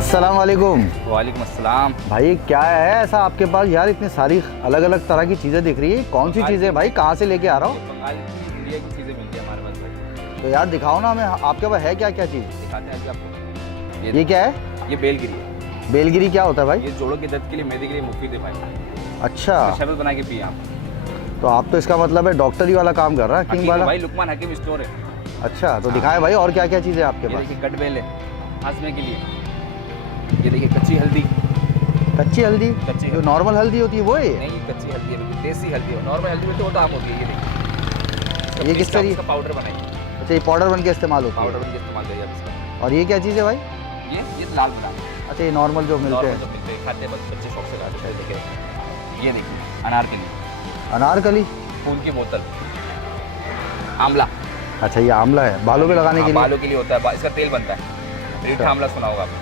अस्सलाम वालेकुम। वालेकुम अस्सलाम। भाई क्या है ऐसा आपके पास यार, इतनी सारी अलग अलग तरह की चीज़ें दिख रही है, कौन सी चीज़ें भाई, कहाँ से लेके आ रहा ये हो? बंगाल की इंडिया की चीज़ें मिलती है हमारे पास भाई। तो यार दिखाओ ना हमें, आपके पास है क्या क्या चीज़? दिखाते हैं अभी आपको। ये क्या है? ये बेलगिरी है। बेलगिरी क्या होता है भाई? ये जोड़ों के दर्द के लिए, मैदे के लिए मुफीद है भाई। अच्छा, शरबत बना के पिए आप। तो आप तो इसका मतलब है डॉक्टरी वाला काम कर रहा है, किंग हकीम है वाला। भाई, लुकमान हकीम स्टोर है। अच्छा, तो दिखाएं भाई और क्या क्या चीज़ें आपके ये पास? देखिए गटबेल है हंसने के लिए। ये देखिए कच्ची हल्दी। कच्ची हल्दी? कच्ची जो हल्दी। नॉर्मल हल्दी होती है वो है? नहीं, ये कच्ची हल्दी है, बिल्कुल देसी हल्दी है। नॉर्मल हल्दी में तो वो तो आम होती है। ये देखिए ये किस तरीके? इसका पाउडर बनाइए। अच्छा, ये पाउडर बन के इस्तेमाल होता पाउडर है। बन के इस्तेमाल करिए आप इसका। और ये क्या चीज़ है भाई? ये लाल बादाम। अच्छा, ये नॉर्मल जो मिलते नॉर्मल हैं। जो मिलते हैं, खाते हैं बच्चे शौक से खाते हैं। देखिए ये देखिए अनारकली, अनारकली? फूल की बोतल। आंवला। अच्छा, ये आंवला है बालों पे लगाने के लिए? बालों के लिए होता है, इसका तेल बनता है। रीठा आंवला सुना होगा आपने।